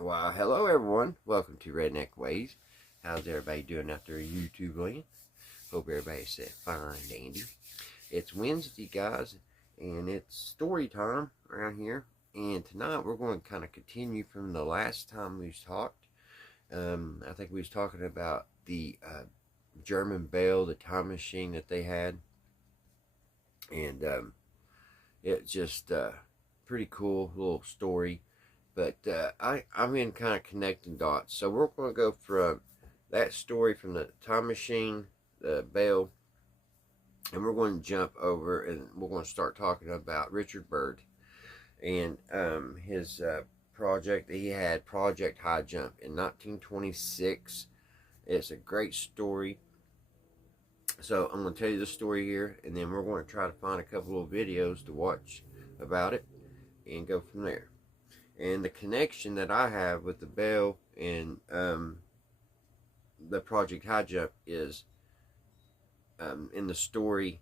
Well, hello everyone. Welcome to Redneck Ways. How's everybody doing out there in YouTube land? Hope everybody's said fine, dandy. It's Wednesday, guys, and it's story time around here. And tonight we're going to kind of continue from the last time we talked. I think we was talking about the German Bell, the time machine that they had, and it's just pretty cool little story. But I'm in kind of connecting dots. So we're going to go from that story from the time machine, the Bell, and we're going to jump over and we're going to start talking about Richard Byrd and his project that he had, Project High Jump, in 1926. It's a great story. So I'm going to tell you the story here, and then we're going to try to find a couple of videos to watch about it and go from there. And the connection that I have with the Bell and the Project High Jump is in the story,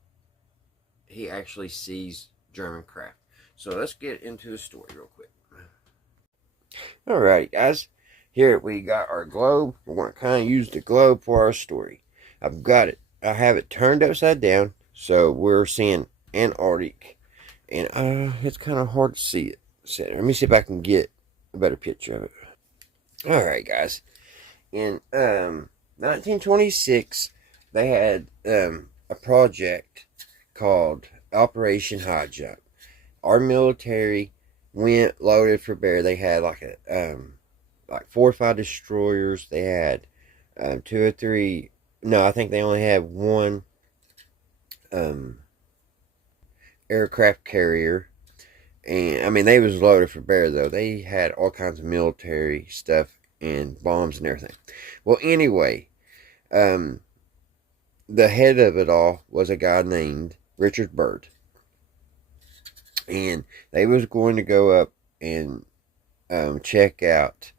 he actually sees German craft. So let's get into the story real quick. Alright, guys. Here we got our globe. We're going to kind of use the globe for our story. I've got it. I have it turned upside down. So we're seeing Antarctic. And it's kind of hard to see it. Let me see if I can get a better picture of it. Alright, guys. In 1926, they had a project called Operation High Jump. Our military went loaded for bear. They had like 4 or 5 destroyers. They had 2 or 3. No, I think they only had 1 aircraft carrier. And I mean, they was loaded for bear, though. They had all kinds of military stuff and bombs and everything. Well, anyway, the head of it all was a guy named Richard Byrd. And they was going to go up and check out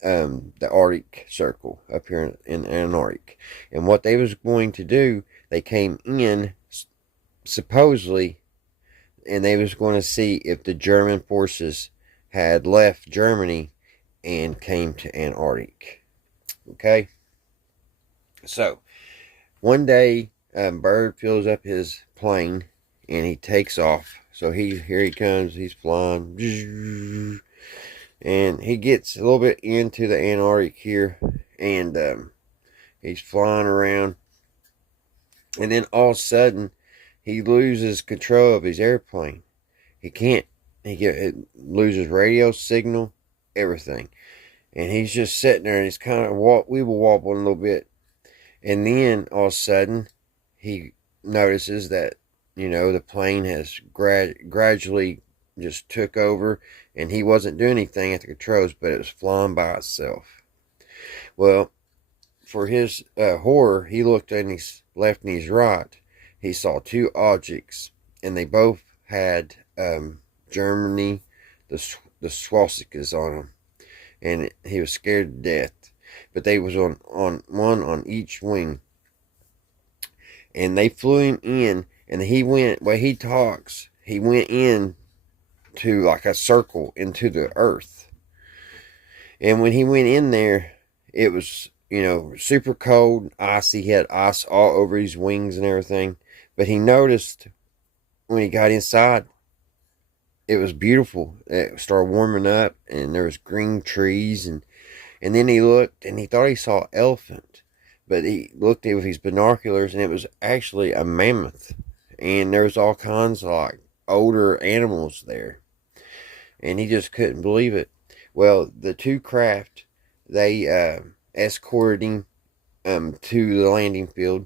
the Arctic Circle up here in Antarctic. And what they was going to do, they came in supposedly, and they was going to see if the German forces had left Germany and came to Antarctic. Okay? So, one day, Byrd fills up his plane, and he takes off. So, here he comes, he's flying. And he gets a little bit into the Antarctic here, and he's flying around. And then all of a sudden, he loses control of his airplane. He loses radio signal, everything. And he's just sitting there, and he's kind of wobbling a little bit. And then all of a sudden, he notices that, the plane has gradually just took over, and he wasn't doing anything at the controls, but it was flying by itself. Well, for his horror, he looked on his left and his right. He saw 2 objects, and they both had Germany, the swastikas on them, and he was scared to death. But they was on one on each wing, and they flew him in, and he went. Well, he talks. He went in to like a circle into the earth, and when he went in there, it was super cold, icy. He had ice all over his wings and everything. But he noticed when he got inside, it was beautiful. It started warming up, and there was green trees, and then he looked, and he thought he saw an elephant. But he looked with his binoculars, and it was actually a mammoth. And there was all kinds of like older animals there. And he just couldn't believe it. Well, the 2 craft, they escorted him to the landing field.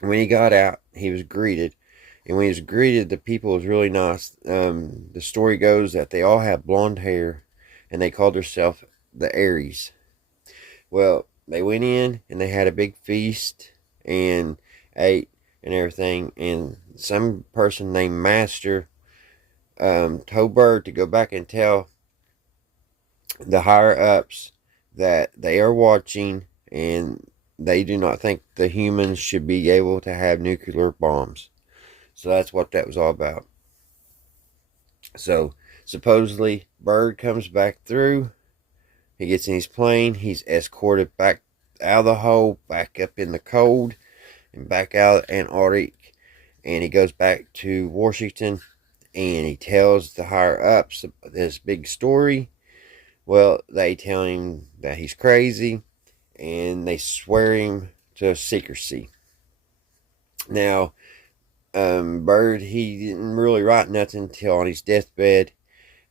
When he got out, he was greeted. And when he was greeted, the people was really nice. The story goes that they all had blonde hair, and they called themselves the Aries. Well, they went in, and they had a big feast, and ate, and everything. And some person named Master told Byrd to go back and tell the higher-ups that they are watching, and they do not think the humans should be able to have nuclear bombs. So that's what that was all about. So supposedly Byrd comes back through, He gets in his plane. He's escorted back out of the hole, back up in the cold, and back out of Antarctic. And he goes back to Washington, and he tells the higher ups this big story. Well, they tell him that he's crazy, and they swear him to secrecy. Now, Byrd, he didn't really write nothing until on his deathbed,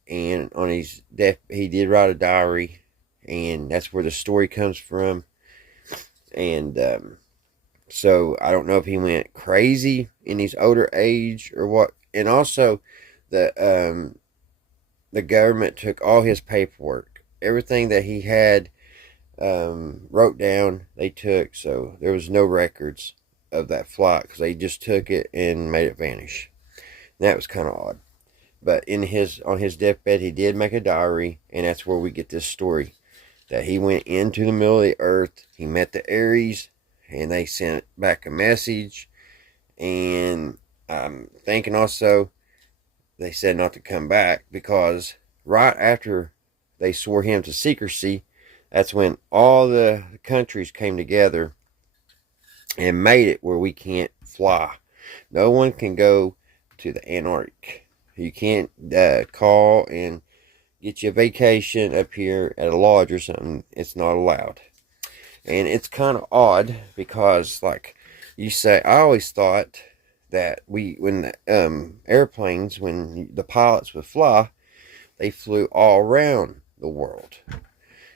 and on his death, he did write a diary, and that's where the story comes from. And so I don't know if he went crazy in his older age or what. And also, the the government took all his paperwork, everything that he had wrote down. They took, so there was no records of that flight because they just took it and made it vanish. And that was kind of odd. But on his deathbed, he did make a diary, and that's where we get this story that he went into the middle of the earth. He met the Aries, and they sent back a message. And I'm thinking also they said not to come back because right after they swore him to secrecy, that's when all the countries came together and made it where we can't fly. No one can go to the Antarctic. You can't call and get you a vacation up here at a lodge or something. It's not allowed. And it's kind of odd because, like you say, I always thought that when the airplanes, when the pilots would fly, they flew all around the world.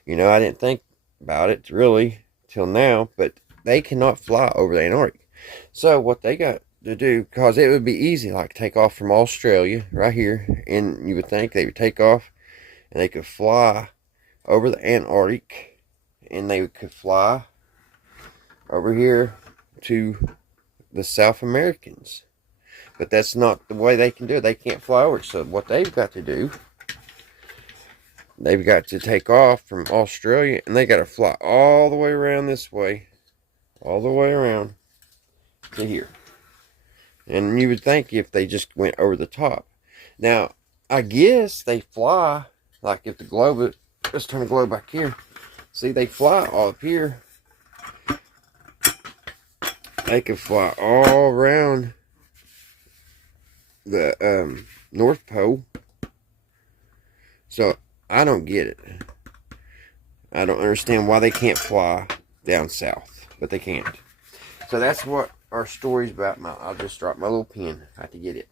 You know, I didn't think about it really till now, but they cannot fly over the Antarctic. So what they got to do, because it would be easy, like take off from Australia right here, and you would think they would take off and they could fly over the Antarctic, and they could fly over here to the South Americans. But that's not the way they can do it. They can't fly over. So what they've got to do, they've got to take off from Australia, and they got to fly all the way around this way, all the way around to here. And you would think if they just went over the top. Now, I guess they fly, like if the globe, let's turn the globe back here. See, they fly all up here. They can fly all around the North Pole. So, I don't get it. I don't understand why they can't fly down south, but they can't. So that's what our story's about. I'll just drop my little pen. I have to get it.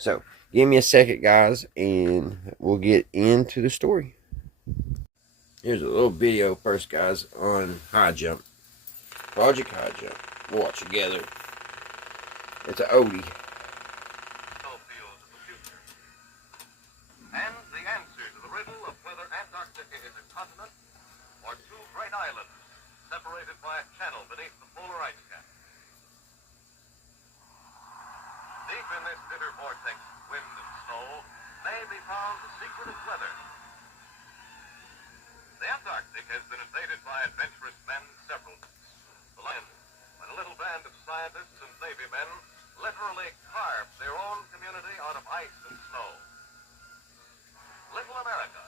So, give me a second, guys, and we'll get into the story. Here's a little video first, guys, on high jump. Project High Jump. We'll watch together. It's an oldie. And the answer to the riddle of whether Antarctica is a continent or two great islands separated by a channel beneath the polar ice cap. Deep in this bitter vortex of wind and snow may be found the secret of weather. The Antarctic has been invaded by adventurous men several times. The land, when a little band of scientists and Navy men literally carved their own community out of ice and snow. Little America.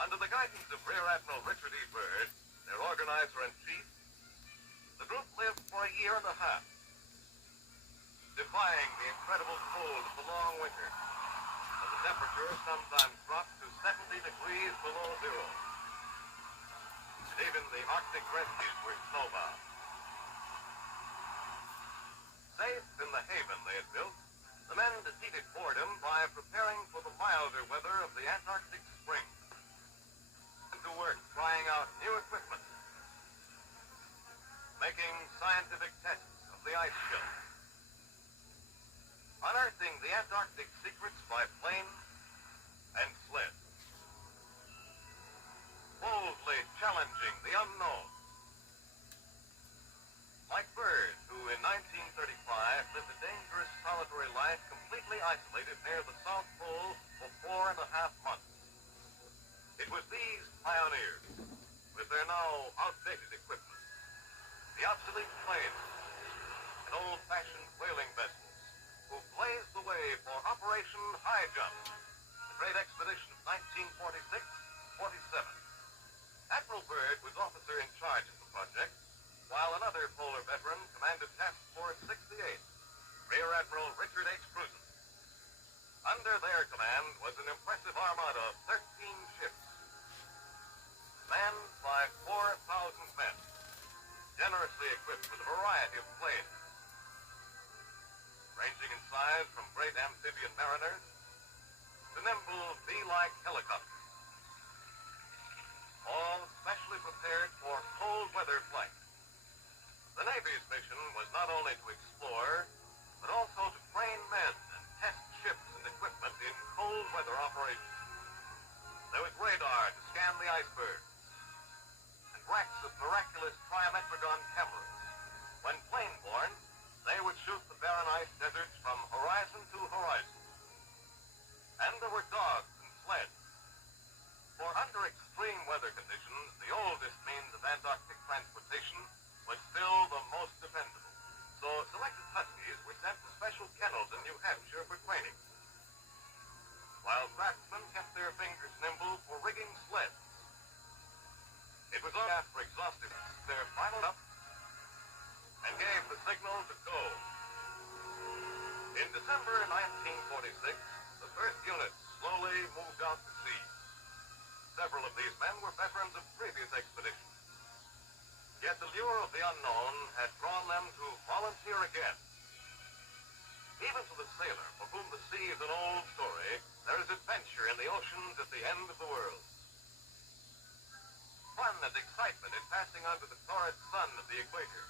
Under the guidance of Rear Admiral Richard E. Byrd, their organizer-in-chief, the group lived for a year and a half, defying the incredible cold of the long winter, when the temperature sometimes dropped to 70 degrees below zero. And even the Arctic rescues were snowbound. Safe in the haven they had built, the men defeated boredom by preparing for the milder weather of the Antarctic spring. And to work trying out new equipment, making scientific tests of the ice shelf, unearthing the Antarctic secrets by plane and sled, boldly challenging the unknown. Like Byrd, who in 1935 lived a dangerous solitary life completely isolated near the South Pole for 4.5 months. It was these pioneers, with their now outdated equipment, the obsolete planes, and old-fashioned whaling vessels, who blazed the way for Operation High Jump, the great expedition of 1946, 47. Admiral Byrd was officer in charge of the project, while another polar veteran commanded Task Force 68, Rear Admiral Richard H. Cruzen. Under their command was an impressive armada of 13 ships, manned by 4,000 men, generously equipped with a variety of planes, ranging in size from great amphibian mariners to nimble bee-like helicopters, all specially prepared for cold weather flight. The Navy's mission was not only to explore, but also to train men and test ships and equipment in cold weather operations. There was radar to scan the icebergs, and racks of miraculous trimetragon cameras. When plane-borne, they would shoot the barren ice deserts from horizon to horizon. And there were dogs and sleds. For under extreme weather conditions, the oldest means of Antarctic transportation was still the most dependable. So selected Huskies were sent to special kennels in New Hampshire for training, while craftsmen kept their fingers nimble for rigging sleds. It was only after exhaustive their final up and gave the signal to go. In December 1946, the first unit slowly moved out to sea. Several of these men were veterans of previous expeditions. Yet the lure of the unknown had drawn them to volunteer again. Even to the sailor, for whom the sea is an old story, there is adventure in the oceans at the end of the world. Fun and excitement in passing under the torrid sun of the equator.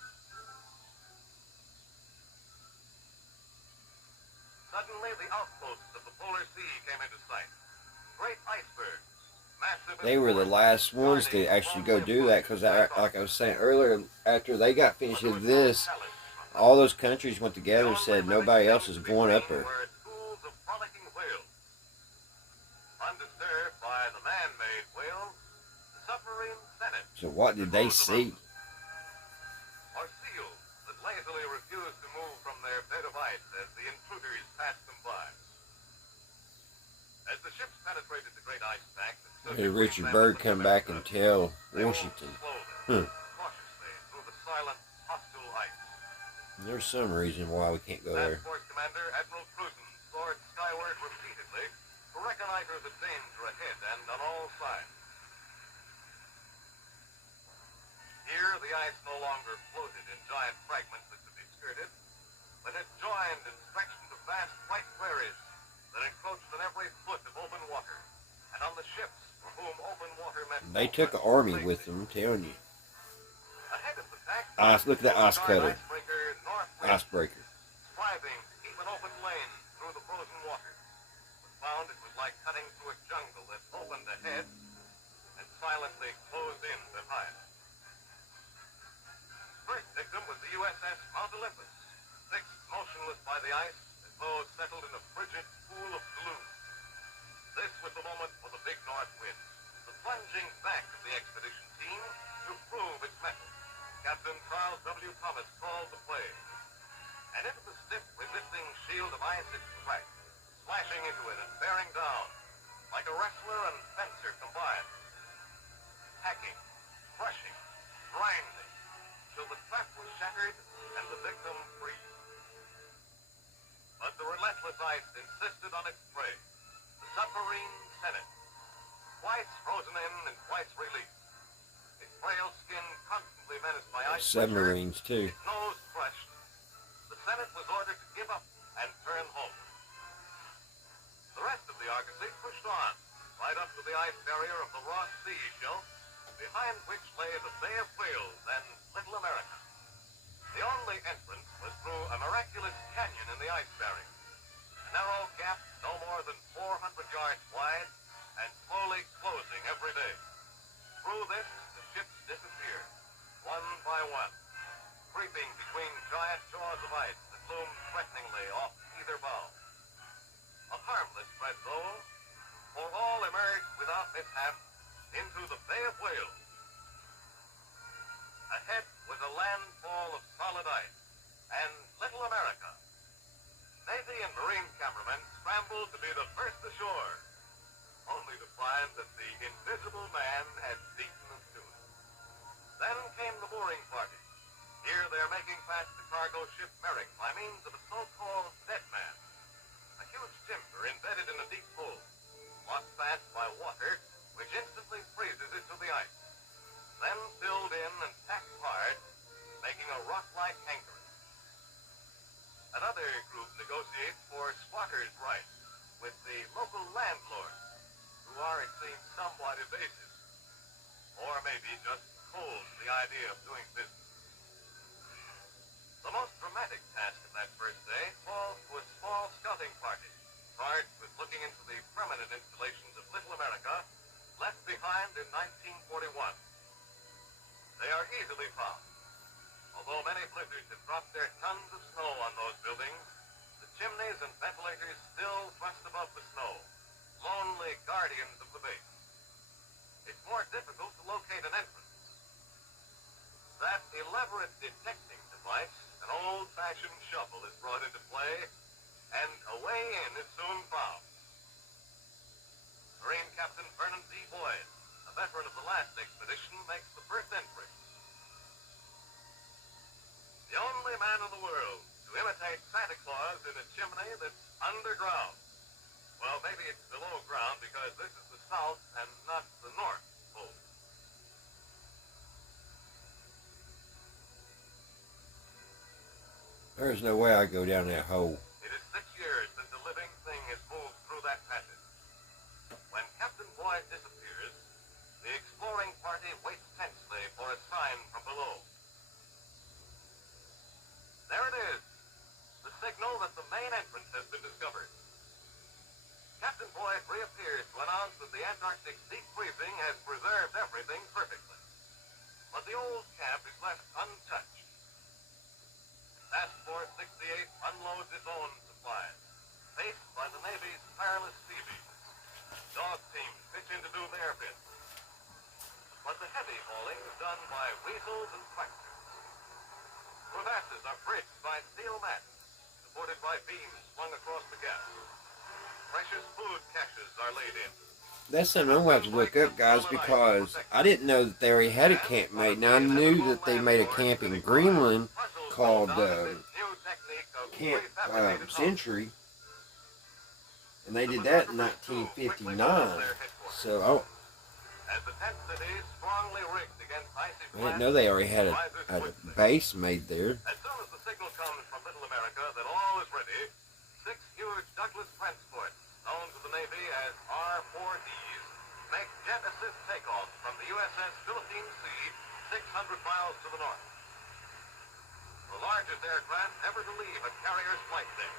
Suddenly, the outposts of the polar sea came into sight. Great icebergs. They were the last ones to actually go do that because, like I was saying earlier, after they got finished with this, all those countries went together and said nobody else is going up there. So what did they see? Or seals that lazily refused to move from their bed of ice as the intruders passed them by. As the ships penetrated the great ice pack that stood Hey, Richard Byrd come back and tell Washington. Cautiously through the silent, hostile ice. There's some reason why we can't go there. Task Force Commander Admiral Cruzen soared skyward repeatedly to reconnoiter the danger ahead and on all sides. Here, the ice no longer floated in giant fragments that could be skirted, but had joined and stretched into vast white prairies that encroached on every foot of open water, and on the ships for whom open water meant They took an army with them, I'm telling you. Ahead of the pack, Look at the ice cutter. Icebreaker. striving to keep an open lane through the frozen water, but found it was like cutting through a jungle that opened ahead and silently closed in behind. First victim was the USS Mount Olympus, fixed motionless by the ice as though settled in a frigid pool of glue. This was the moment for the big north wind, the plunging back of the expedition team to prove its mettle. Captain Charles W. Thomas called the play, and into the stiff, resisting shield of ice it crashed, slashing into it and bearing down, like a wrestler and fencer combined. Hacking, crushing, grinding, till the trap was shattered and the victim free. But the relentless ice insisted on its prey, the submarine Senate, twice frozen in and twice released. Its frail skin constantly menaced by ice Submarines, too. its nose crushed. The Senate was ordered to give up and turn home. The rest of the Argosy pushed on, right up to the ice barrier of the Ross Sea shelf, behind which lay the Bay of Whales and Little America. The only entrance was through a miraculous canyon in the ice barrier, a narrow gap no more than 400 yards wide and slowly closing every day. Through this, the ships disappeared, one by one, creeping between giant jaws of ice that loomed threateningly off either bow. A harmless threat, though, for all emerged without mishap into the Bay of Whales. Ahead was a landfall of solid ice, and Little America. Navy and Marine cameramen scrambled to be the first ashore, only to find that the invisible bypass the cargo ship Merrick by means of a so-called dead man, a huge timber embedded in a deep hole, locked fast by water, which instantly freezes it to the ice, then filled in and packed hard, making a rock-like anchorage. Another group negotiates for squatters' rights with the local landlords, who are, it seems, somewhat evasive, or maybe just cold to the idea of doing business. The most dramatic task of that first day falls to a small scouting party, charged with looking into the permanent installations of Little America, left behind in 1941. They are easily found. Although many blizzards have dropped their tons of snow on those buildings, the chimneys and ventilators still thrust above the snow, lonely guardians of the base. It's more difficult to locate an entrance. That elaborate detecting device, an old-fashioned shovel, is brought into play, and a way in is soon found. Marine Captain Vernon D. Boyd, a veteran of the last expedition, makes the first entry. The only man in the world to imitate Santa Claus in a chimney that's underground. Well, maybe it's below ground because this is the South and not the North Pole. There's no way I go down that hole. It is 6 years since a living thing has moved through that passage. When Captain Boyd disappears, the exploring party waits tensely for a sign from below. There it is, the signal that the main entrance has been discovered. Captain Boyd reappears to announce that the Antarctic deep freezing has preserved everything perfectly. But the old camp is left untouched. Task Force 68 unloads its own supplies, faced by the Navy's tireless sea beams. Dog teams pitch in to do their bit. But the heavy hauling is done by weasels and tractors. Crevasses are bridged by steel mats, supported by beams slung across the gap. Precious food caches are laid in. That's something I'm going to have to look up, guys, because I didn't know that they already had a camp made. Now, I knew that they made a camp in Greenland called Camp Century, and they did that in 1959. So, As the tent city strongly rigged against icy I didn't know they already had a base made there. As soon as the signal comes from Little America that all is ready, 6 huge Douglas transports, known to the Navy as R-4Ds, make jet assist takeoffs from the USS Philippine Sea, 600 miles to the north. The largest aircraft ever to leave a carrier's flight deck.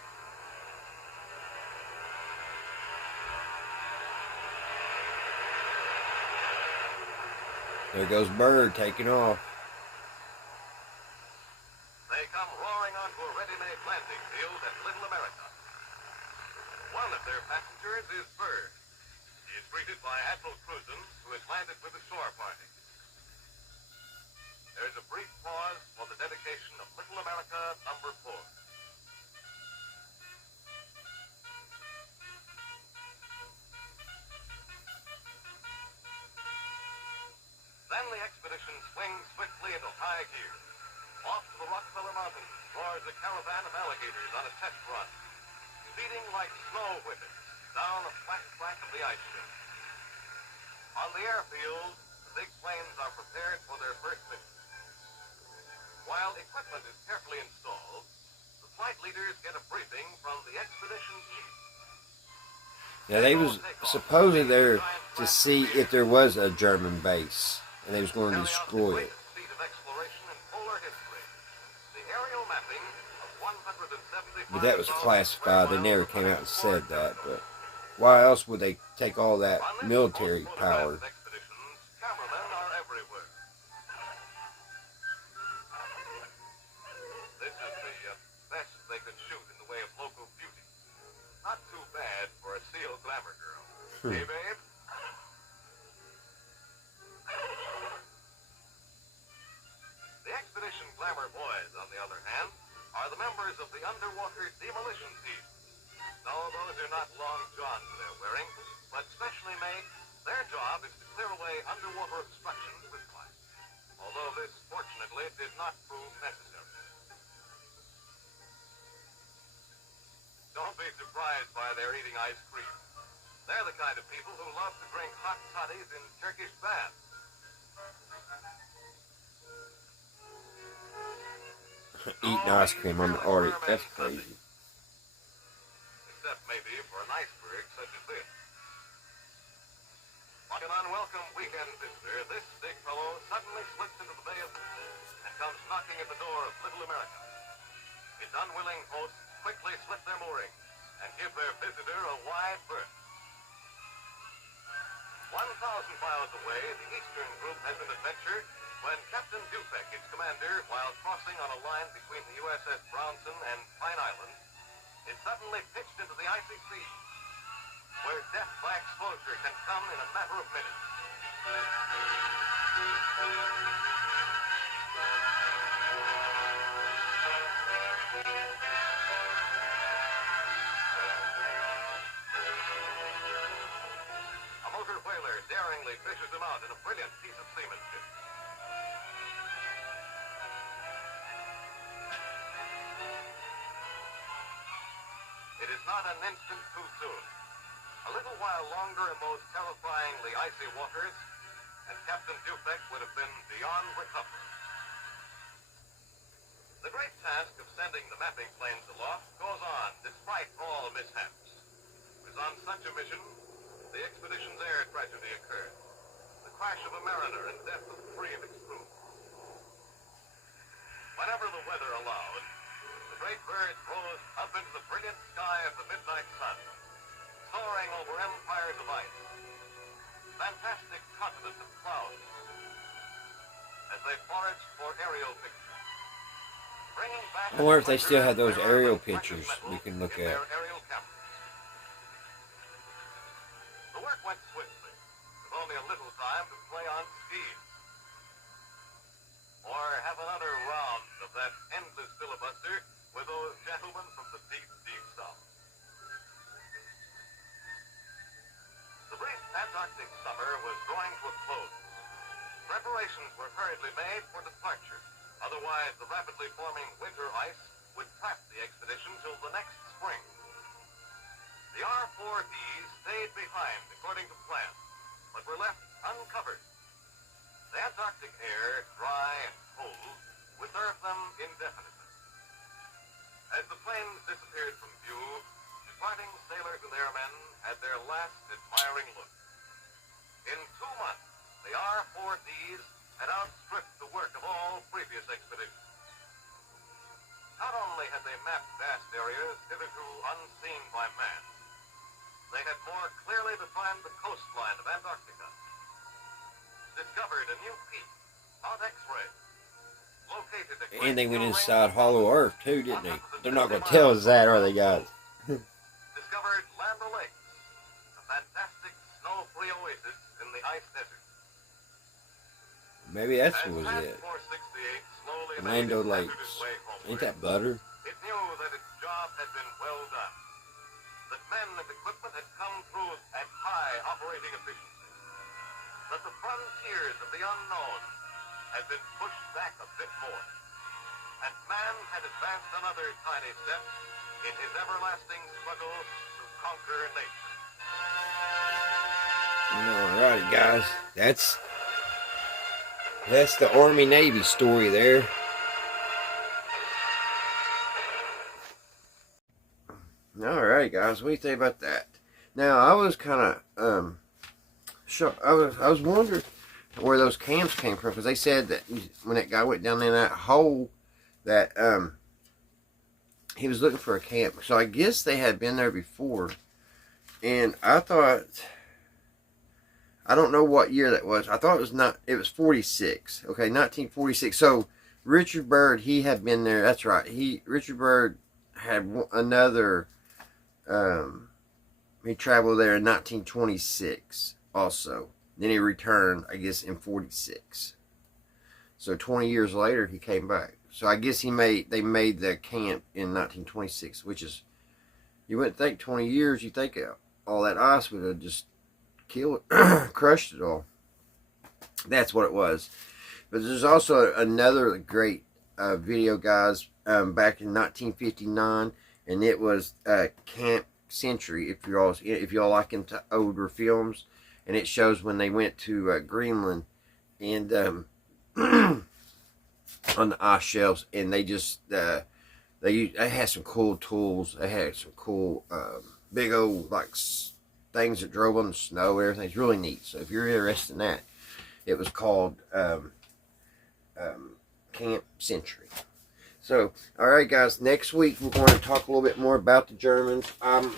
There goes Byrd taking off. They come roaring onto a ready-made landing field at Little America. One of their passengers is Byrd. He is greeted by Admiral Cruzen, who has landed with the shore party. There is a brief pause for the dedication of Little America number 4. Then the expedition swings swiftly into high gear. Off to the Rockefeller Mountains roars a caravan of alligators on a test run, speeding like snow whippets down a flat track of the ice sheet. On the airfield, the big planes are prepared for their first mission. While equipment is carefully installed, the flight leaders get a briefing from the expedition chief. Now, they was supposedly there to see if there was a German base, and they was going to destroy it. But that was classified. They never came out and said that. But why else would they take all that military power? This is the best they could shoot in the way of local beauty. Not too bad for a SEAL glamour girl. Hey, babe? The expedition glamour boys, on the other hand, are the members of the underwater demolition team. No, those are not long johns they're wearing, but specially made. Their job is to clear away underwater obstructions with glass. Although this, fortunately, did not prove necessary. surprised by their eating ice cream. They're the kind of people who love to drink hot toddies in Turkish baths. Eating ice cream on the Arctic. That's crazy. Except maybe for an iceberg such as this. Like an unwelcome weekend visitor, this big fellow suddenly slips into the bay of and comes knocking at the door of Little America. Its unwilling hosts quickly slip their moorings and give their visitor a wide berth. 1,000 miles away, the Eastern Group has an adventure when Captain Dufek, its commander, while crossing on a line between the USS Brownson and Pine Island, is suddenly pitched into the icy sea, where death by exposure can come in a matter of minutes. A motor whaler daringly fishes him out in a brilliant piece of seamanship. It is not an instant too soon. A little while longer in those terrifyingly icy waters, and Captain Dufek would have been beyond recovery. The great task of sending the mapping planes aloft goes on despite all mishaps. It was on such a mission, the expedition's air tragedy occurred. The crash of a mariner and death of 3 of its crew. Whenever the weather allowed, the great Byrd rose up into the brilliant sky of the midnight sun, soaring over empires of ice, fantastic continents of clouds, as they foraged for aerial pictures. Bringing back I wonder if they still have those aerial pictures we can look at. The work went swiftly, with only a little time to play on skis, or have another round of that endless filibuster with those gentlemen from the deep, deep south. The brief Antarctic summer was drawing to a close. Preparations were hurriedly made for departure. Otherwise, the rapidly forming winter ice would trap the expedition till the next spring. The R-4Ds stayed behind according to plan, but were left uncovered. The Antarctic air, dry and cold, would serve them indefinitely. As the planes disappeared from view, departing sailors and airmen had their last admiring look. In 2 months, the R-4Ds had outstripped the work of all previous expeditions. Not only had they mapped vast areas hitherto unseen by man, they had more clearly defined the coastline of Antarctica, discovered a new peak, Mount X-Ray, located a And they went inside Hollow Earth too, didn't they? They're not going to tell us that, are they, guys? discovered Land O'Lakes, a fantastic snow-free oasis in the ice desert. Maybe that's what was it. Land O'Lakes. Ain't that butter? It knew that its job had been well done. That men and equipment had come through at high operating efficiency. That the frontiers of the unknown had been pushed back a bit more. And man had advanced another tiny step in his everlasting struggle to conquer nature. Alrighty, guys. That's the Army-Navy story there. Alright, guys, what do you think about that? Now, I was kind of I was wondering where those cams came from, because they said that when that guy went down in that hole, that he was looking for a camp. So I guess they had been there before, and I thought, I don't know what year that was. I thought it was 46. Okay, 1946. So Richard Byrd, he had been there. That's right. Richard Byrd had another, he traveled there in 1926 also. Then he returned, I guess, in 46. So 20 years later, he came back. So I guess they made the camp in 1926, which is, you wouldn't think 20 years, you think all that ice would have just killed it, crushed it all. That's what it was. But there's also another great video, guys, back in 1959, and it was Camp Century. If y'all like into older films, and it shows when they went to Greenland and on the ice shelves, and they had some cool tools. They had some cool big old like things that drove on the snow and everything. It's really neat. So if you're interested in that, it was called Camp Century. So, all right, guys. Next week we're going to talk a little bit more about the Germans. I'm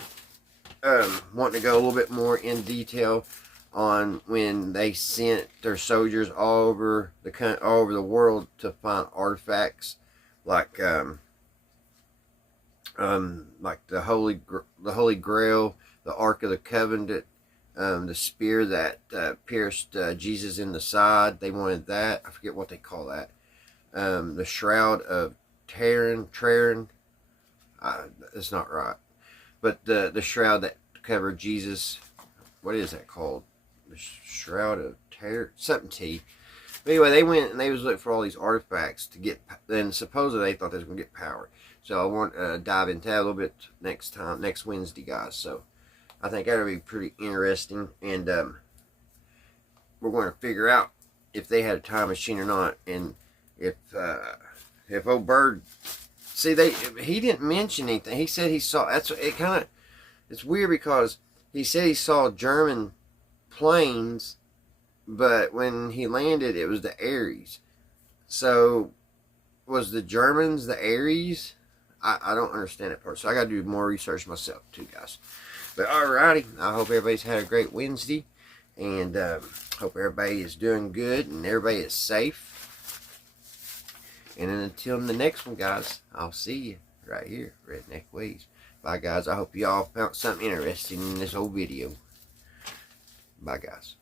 wanting to go a little bit more in detail on when they sent their soldiers all over the world to find artifacts like the Holy Grail, the Ark of the Covenant, the spear that pierced Jesus in the side. They wanted that. I forget what they call that. The Shroud of Turin. That's not right. But the shroud that covered Jesus. What is that called? The Shroud of Terror. Something T. But anyway, they went and they was looking for all these artifacts to get. Then supposedly they thought they was going to get power. So I want to dive into that a little bit next Wednesday, guys. So I think that'll be pretty interesting, and we're going to figure out if they had a time machine or not, and if old Byrd, he didn't mention anything. He said he saw. It's weird because he said he saw German planes, but when he landed, it was the Aries. So was the Germans the Aries? I don't understand that part, so I got to do more research myself too, guys. But alrighty, I hope everybody's had a great Wednesday, and hope everybody is doing good and everybody is safe. And then until the next one, guys, I'll see you right here, Redneck Ways. Bye, guys. I hope y'all found something interesting in this whole video. Bye, guys.